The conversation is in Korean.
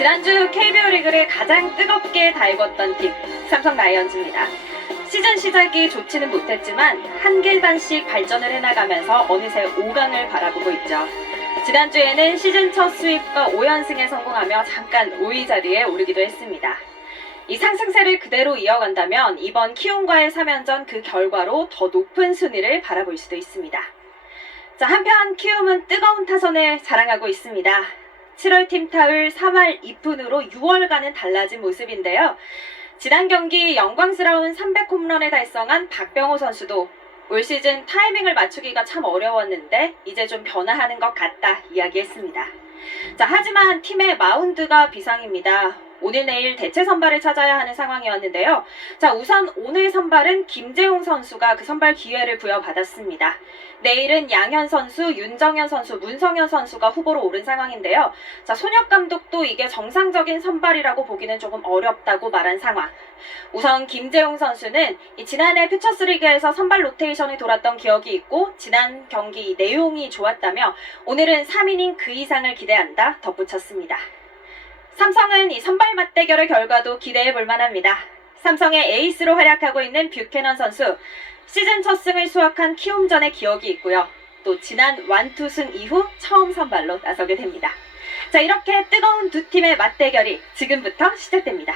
지난주 KBO 리그를 가장 뜨겁게 달궜던 팀 삼성 라이언즈입니다. 시즌 시작이 좋지는 못했지만 한 계단씩 발전을 해나가면서 어느새 5강을 바라보고 있죠. 지난주에는 시즌 첫 수입과 5연승에 성공하며 잠깐 5위 자리에 오르기도 했습니다. 이 상승세를 그대로 이어간다면 이번 키움과의 3연전 그 결과로 더 높은 순위를 바라볼 수도 있습니다. 자, 한편 키움은 뜨거운 타선을 자랑하고 있습니다. 7월 팀 타율 3할 2푼으로 6월과는 달라진 모습인데요. 지난 경기 영광스러운 300홈런을 달성한 박병호 선수도 올 시즌 타이밍을 맞추기가 참 어려웠는데 이제 좀 변화하는 것 같다 이야기했습니다. 자, 하지만 팀의 마운드가 비상입니다. 오늘 내일 대체 선발을 찾아야 하는 상황이었는데요. 자, 우선 오늘 선발은 김재용 선수가 그 선발 기회를 부여받았습니다. 내일은 양현 선수, 윤정현 선수, 문성현 선수가 후보로 오른 상황인데요. 자, 손혁 감독도 이게 정상적인 선발이라고 보기는 조금 어렵다고 말한 상황. 우선 김재용 선수는 이 지난해 퓨처스 리그에서 선발 로테이션을 돌았던 기억이 있고 지난 경기 내용이 좋았다며 오늘은 3이닝 그 이상을 기대한다 덧붙였습니다. 삼성은 이 선발 맞대결의 결과도 기대해 볼 만합니다. 삼성의 에이스로 활약하고 있는 뷰캐넌 선수 시즌 첫 승을 수확한 키움전의 기억이 있고요. 또 지난 완투승 이후 처음 선발로 나서게 됩니다. 자 이렇게 뜨거운 두 팀의 맞대결이 지금부터 시작됩니다.